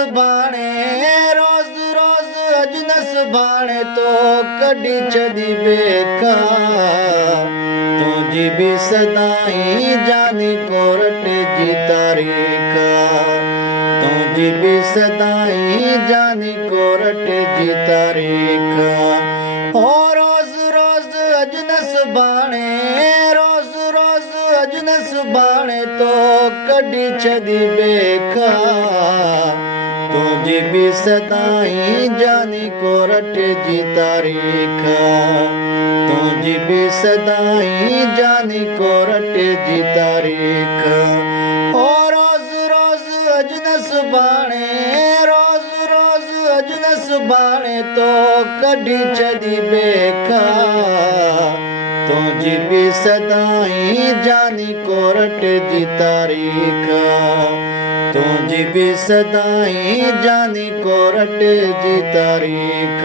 सुभाणे रोज़ रोज़ अज न सुभाणे तो कॾी छॾी बेका तुझी भी सदाई जानी कोर्ट जी तारीख़ तुझी भी सदाई जानी कोर्ट जी तारीख़ ओ रोज़ रोज़ अज न सुभाणे रोज़ रोज़ अज न सुभाणे तो कॾी छॾी बेका तुझी भी सदाई जानी कोर्ट जी तारीख़ तुझी भी सदाई जानी कोर्ट जी तारीख़ ओ रोज़ रोज़ अज न सुभाणे रोज़ रोज़ अज न सुभाणे तो कॾी छॾी बेका तुझी भी सदाई जानी कोर्ट जी तारीख़ तुझी भी सदाई जानी कोर्ट जी तारीख़।